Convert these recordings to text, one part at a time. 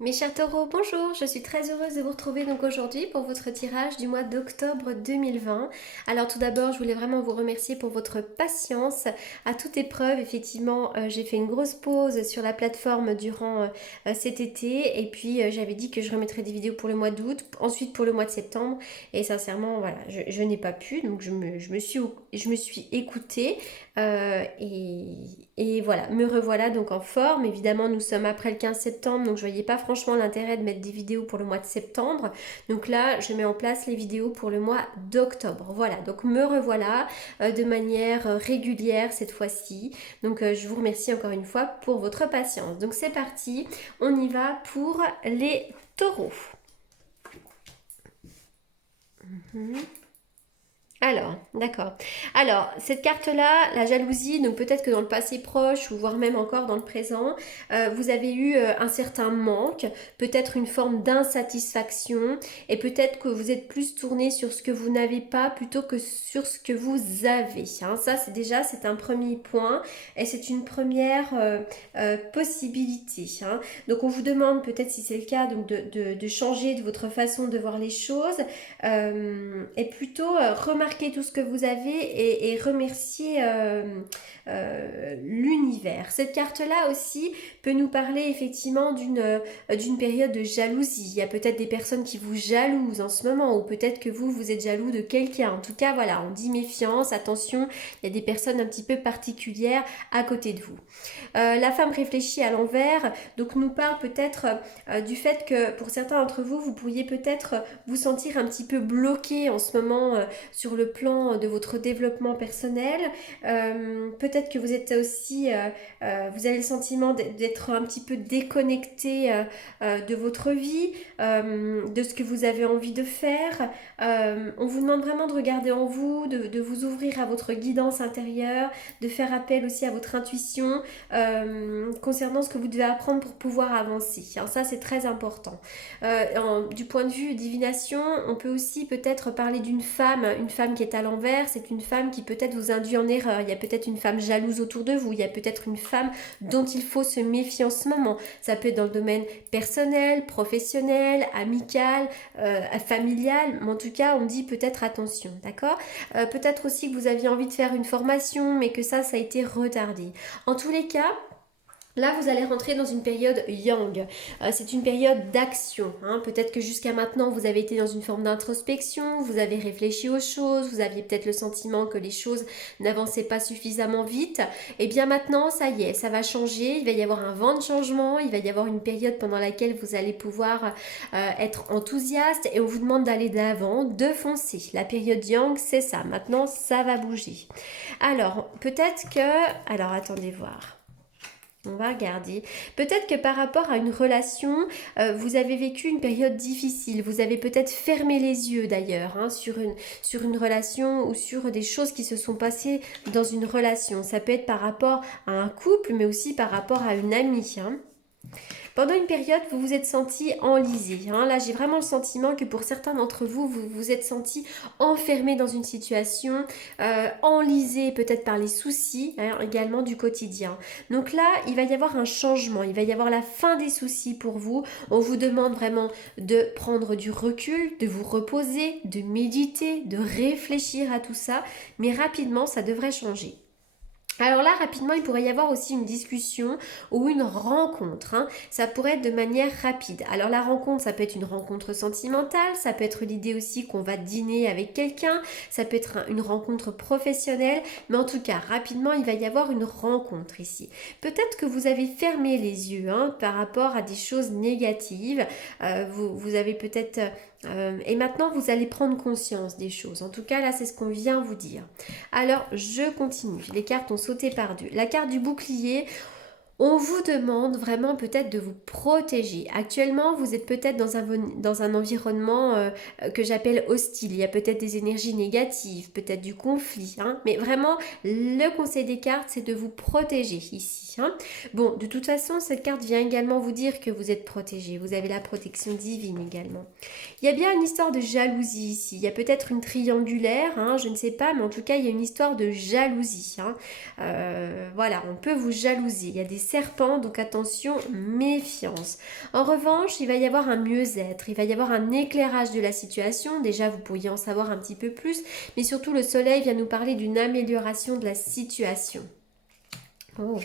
Mes chers taureaux, bonjour, je suis très heureuse de vous retrouver donc aujourd'hui pour votre tirage du mois d'octobre 2020. Alors tout d'abord, je voulais vraiment vous remercier pour votre patience à toute épreuve. Effectivement, j'ai fait une grosse pause sur la plateforme durant cet été et puis j'avais dit que je remettrais des vidéos pour le mois d'août, ensuite pour le mois de septembre et sincèrement, voilà, je n'ai pas pu donc je me suis écoutée et voilà, me revoilà donc en forme. Évidemment, nous sommes après le 15 septembre, donc je voyais pas franchement l'intérêt de mettre des vidéos pour le mois de septembre. Donc là, je mets en place les vidéos pour le mois d'octobre. Voilà, donc me revoilà de manière régulière cette fois-ci. Donc je vous remercie encore une fois pour votre patience. Donc c'est parti, on y va pour les taureaux. Mhm. Alors, d'accord. Alors, cette carte-là, la jalousie, donc peut-être que dans le passé proche, ou voire même encore dans le présent, vous avez eu un certain manque, peut-être une forme d'insatisfaction, et peut-être que vous êtes plus tourné sur ce que vous n'avez pas plutôt que sur ce que vous avez. Hein. Ça, c'est un premier point, et c'est une première possibilité. Hein. Donc, on vous demande peut-être, si c'est le cas, donc de changer de votre façon de voir les choses et plutôt remarquer tout ce que vous avez et remercier l'univers. Cette carte-là aussi peut nous parler effectivement d'une période de jalousie. Il y a peut-être des personnes qui vous jalousent en ce moment ou peut-être que vous êtes jaloux de quelqu'un. En tout cas, voilà, on dit méfiance, attention, il y a des personnes un petit peu particulières à côté de vous. La femme réfléchit à l'envers, donc nous parle peut-être du fait que pour certains d'entre vous, vous pourriez peut-être vous sentir un petit peu bloqué en ce moment sur le plan de votre développement personnel. Peut-être que vous êtes aussi, vous avez le sentiment d'être un petit peu déconnecté de votre vie, de ce que vous avez envie de faire. On vous demande vraiment de regarder en vous, de vous ouvrir à votre guidance intérieure, de faire appel aussi à votre intuition concernant ce que vous devez apprendre pour pouvoir avancer. Alors ça, c'est très important. Du point de vue divination, on peut aussi peut-être parler d'une femme, une femme qui est à l'envers, c'est une femme qui peut-être vous induit en erreur. Il y a peut-être une femme jalouse autour de vous, il y a peut-être une femme dont il faut se méfier en ce moment. Ça peut être dans le domaine personnel, professionnel, amical, familial, mais en tout cas, on dit peut-être attention, d'accord. Peut-être aussi que vous aviez envie de faire une formation, mais que ça a été retardé. En tous les cas, là, vous allez rentrer dans une période yang. C'est une période d'action. Hein. Peut-être que jusqu'à maintenant, vous avez été dans une forme d'introspection, vous avez réfléchi aux choses, vous aviez peut-être le sentiment que les choses n'avançaient pas suffisamment vite. Et bien maintenant, ça y est, ça va changer. Il va y avoir un vent de changement. Il va y avoir une période pendant laquelle vous allez pouvoir être enthousiaste et on vous demande d'aller d'avant, de foncer. La période yang, c'est ça. Maintenant, ça va bouger. Alors, peut-être que... Alors, attendez voir. On va regarder. Peut-être que par rapport à une relation, vous avez vécu une période difficile. Vous avez peut-être fermé les yeux d'ailleurs hein, sur une relation ou sur des choses qui se sont passées dans une relation. Ça peut être par rapport à un couple, mais aussi par rapport à une amie. Hein. Pendant une période, vous vous êtes senti enlisé. Hein. Là, j'ai vraiment le sentiment que pour certains d'entre vous, vous vous êtes senti enfermé dans une situation, enlisé peut-être par les soucis hein, également du quotidien. Donc là, il va y avoir un changement, il va y avoir la fin des soucis pour vous. On vous demande vraiment de prendre du recul, de vous reposer, de méditer, de réfléchir à tout ça, mais rapidement, ça devrait changer. Alors là, rapidement, il pourrait y avoir aussi une discussion ou une rencontre. Hein. Ça pourrait être de manière rapide. Alors la rencontre, ça peut être une rencontre sentimentale, ça peut être l'idée aussi qu'on va dîner avec quelqu'un, ça peut être une rencontre professionnelle, mais en tout cas, rapidement, il va y avoir une rencontre ici. Peut-être que vous avez fermé les yeux hein, par rapport à des choses négatives. Vous avez peut-être... et maintenant, vous allez prendre conscience des choses. En tout cas, là, c'est ce qu'on vient vous dire. Alors, je continue. Les cartes ont sauté par-dessus. La carte du bouclier, on vous demande vraiment peut-être de vous protéger. Actuellement, vous êtes peut-être dans un environnement que j'appelle hostile. Il y a peut-être des énergies négatives, peut-être du conflit. Hein. Mais vraiment, le conseil des cartes, c'est de vous protéger ici. Hein. Bon, de toute façon, cette carte vient également vous dire que vous êtes protégé. Vous avez la protection divine également. Il y a bien une histoire de jalousie ici. Il y a peut-être une triangulaire, hein, je ne sais pas, mais en tout cas, il y a une histoire de jalousie. Hein. Voilà, on peut vous jalouser. Il y a des serpents, donc attention, méfiance. En revanche, il va y avoir un mieux-être, il va y avoir un éclairage de la situation. Déjà, vous pourriez en savoir un petit peu plus, mais surtout le soleil vient nous parler d'une amélioration de la situation. Oh,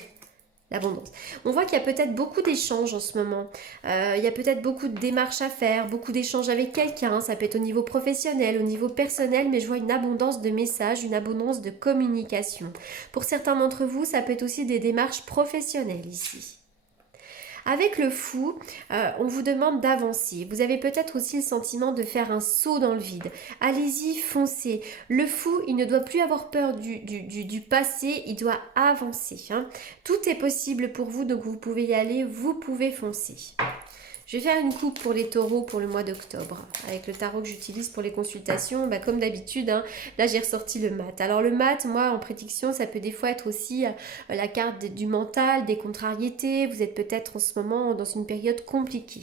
l'abondance. On voit qu'il y a peut-être beaucoup d'échanges en ce moment. Il y a peut-être beaucoup de démarches à faire, beaucoup d'échanges avec quelqu'un. Ça peut être au niveau professionnel, au niveau personnel, mais je vois une abondance de messages, une abondance de communication. Pour certains d'entre vous, ça peut être aussi des démarches professionnelles ici. Avec le fou, on vous demande d'avancer. Vous avez peut-être aussi le sentiment de faire un saut dans le vide. Allez-y, foncez. Le fou, il ne doit plus avoir peur du passé, il doit avancer. Hein. Tout est possible pour vous, donc vous pouvez y aller, vous pouvez foncer. Je vais faire une coupe pour les taureaux pour le mois d'octobre. Avec le tarot que j'utilise pour les consultations, comme d'habitude, hein, là j'ai ressorti le mat. Alors le mat, moi en prédiction, ça peut des fois être aussi la carte du mental, des contrariétés. Vous êtes peut-être en ce moment dans une période compliquée.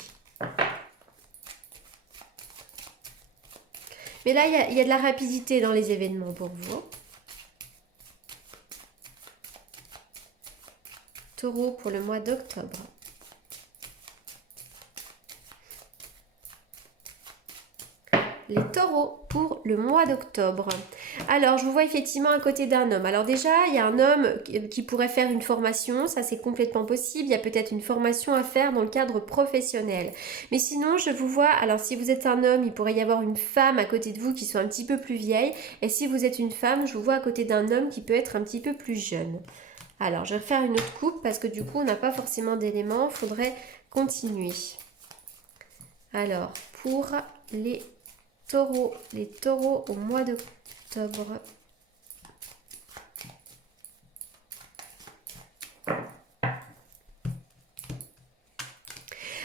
Mais là, il y a de la rapidité dans les événements pour vous. Taureau pour le mois d'octobre. Les taureaux pour le mois d'octobre. Alors, je vous vois effectivement à côté d'un homme. Alors déjà, il y a un homme qui pourrait faire une formation, ça c'est complètement possible. Il y a peut-être une formation à faire dans le cadre professionnel. Mais sinon, je vous vois, alors si vous êtes un homme, il pourrait y avoir une femme à côté de vous qui soit un petit peu plus vieille. Et si vous êtes une femme, je vous vois à côté d'un homme qui peut être un petit peu plus jeune. Alors, je vais refaire une autre coupe parce que du coup, on n'a pas forcément d'éléments. Il faudrait continuer. Alors, pour les taureaux au mois d'octobre.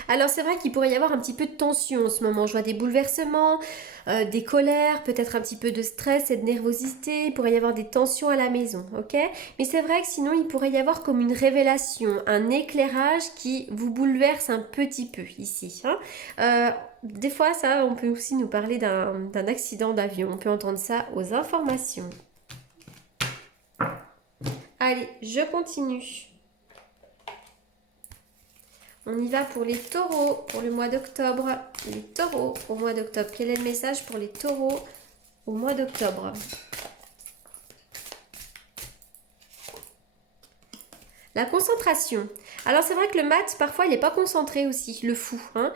Alors c'est vrai qu'il pourrait y avoir un petit peu de tension en ce moment. Je vois des bouleversements, des colères, peut-être un petit peu de stress et de nervosité. Il pourrait y avoir des tensions à la maison, ok? Mais c'est vrai que sinon il pourrait y avoir comme une révélation, un éclairage qui vous bouleverse un petit peu ici. Hein. Des fois, ça, on peut aussi nous parler d'un accident d'avion. On peut entendre ça aux informations. Allez, je continue. On y va pour les taureaux pour le mois d'octobre. Les taureaux au mois d'octobre. Quel est le message pour les taureaux au mois d'octobre? La concentration. Alors c'est vrai que le mat, parfois, il n'est pas concentré aussi, le fou. Hein.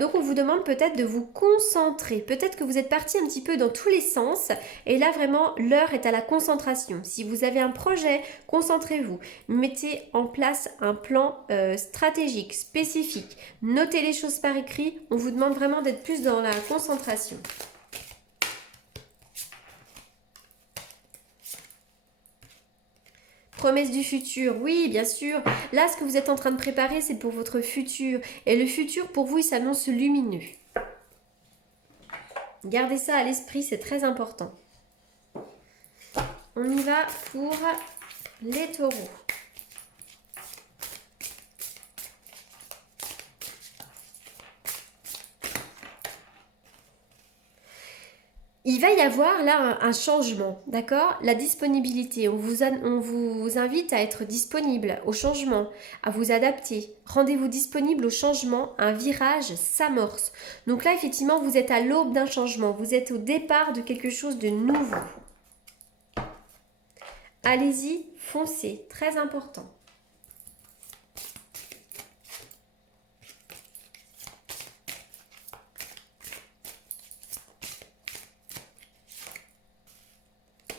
Donc on vous demande peut-être de vous concentrer. Peut-être que vous êtes parti un petit peu dans tous les sens. Et là, vraiment, l'heure est à la concentration. Si vous avez un projet, concentrez-vous. Mettez en place un plan stratégique, spécifique. Notez les choses par écrit. On vous demande vraiment d'être plus dans la concentration. Promesse du futur, oui, bien sûr. Là, ce que vous êtes en train de préparer, c'est pour votre futur. Et le futur, pour vous, il s'annonce lumineux. Gardez ça à l'esprit, c'est très important. On y va pour les taureaux. Il va y avoir là un changement, d'accord? La disponibilité, on vous invite à être disponible au changement, à vous adapter. Rendez-vous disponible au changement, un virage s'amorce. Donc là, effectivement, vous êtes à l'aube d'un changement, vous êtes au départ de quelque chose de nouveau. Allez-y, foncez, très important.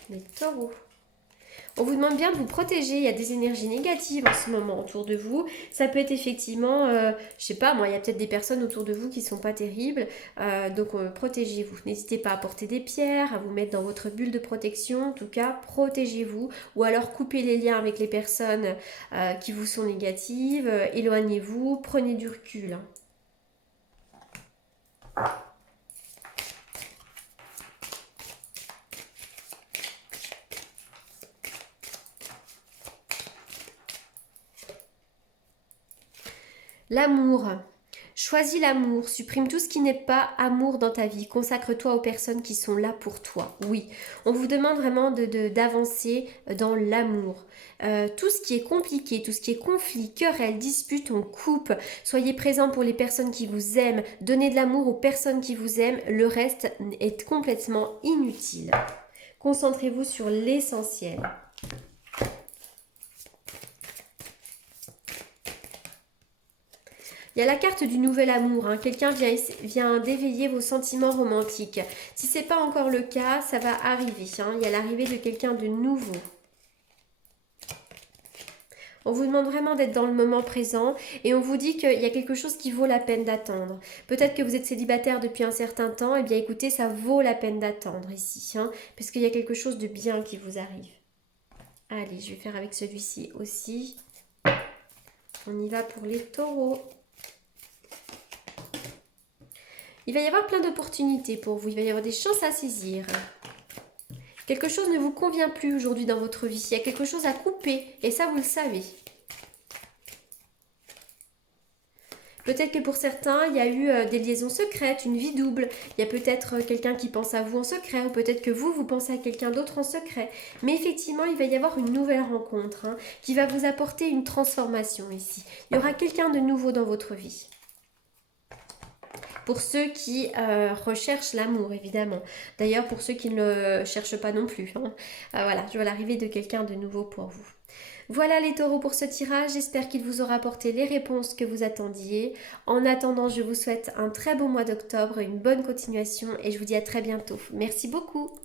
Les taureaux. On vous demande bien de vous protéger. Il y a des énergies négatives en ce moment autour de vous. Ça peut être effectivement, je sais pas, moi, il y a peut-être des personnes autour de vous qui sont pas terribles. Donc, protégez-vous. N'hésitez pas à porter des pierres, à vous mettre dans votre bulle de protection. En tout cas, protégez-vous. Ou alors, coupez les liens avec les personnes qui vous sont négatives. Éloignez-vous. Prenez du recul. Hein. L'amour. Choisis l'amour, supprime tout ce qui n'est pas amour dans ta vie, consacre-toi aux personnes qui sont là pour toi. Oui, on vous demande vraiment d'avancer dans l'amour. Tout ce qui est compliqué, tout ce qui est conflit, querelle, dispute, on coupe. Soyez présents pour les personnes qui vous aiment, donnez de l'amour aux personnes qui vous aiment, le reste est complètement inutile. Concentrez-vous sur l'essentiel. Il y a la carte du nouvel amour, hein. Quelqu'un vient d'éveiller vos sentiments romantiques. Si ce n'est pas encore le cas, ça va arriver, hein. Il y a l'arrivée de quelqu'un de nouveau. On vous demande vraiment d'être dans le moment présent et on vous dit qu'il y a quelque chose qui vaut la peine d'attendre. Peut-être que vous êtes célibataire depuis un certain temps, et bien écoutez, ça vaut la peine d'attendre ici, hein, parce qu'il y a quelque chose de bien qui vous arrive. Allez, je vais faire avec celui-ci aussi. On y va pour les taureaux. Il va y avoir plein d'opportunités pour vous, il va y avoir des chances à saisir. Quelque chose ne vous convient plus aujourd'hui dans votre vie, il y a quelque chose à couper et ça vous le savez. Peut-être que pour certains, il y a eu des liaisons secrètes, une vie double. Il y a peut-être quelqu'un qui pense à vous en secret ou peut-être que vous pensez à quelqu'un d'autre en secret. Mais effectivement, il va y avoir une nouvelle rencontre, hein, qui va vous apporter une transformation ici. Il y aura quelqu'un de nouveau dans votre vie. Pour ceux qui recherchent l'amour, évidemment. D'ailleurs, pour ceux qui ne le cherchent pas non plus, hein. Voilà, je vois l'arrivée de quelqu'un de nouveau pour vous. Voilà les taureaux pour ce tirage, j'espère qu'il vous aura apporté les réponses que vous attendiez. En attendant, je vous souhaite un très bon mois d'octobre, une bonne continuation et je vous dis à très bientôt. Merci beaucoup.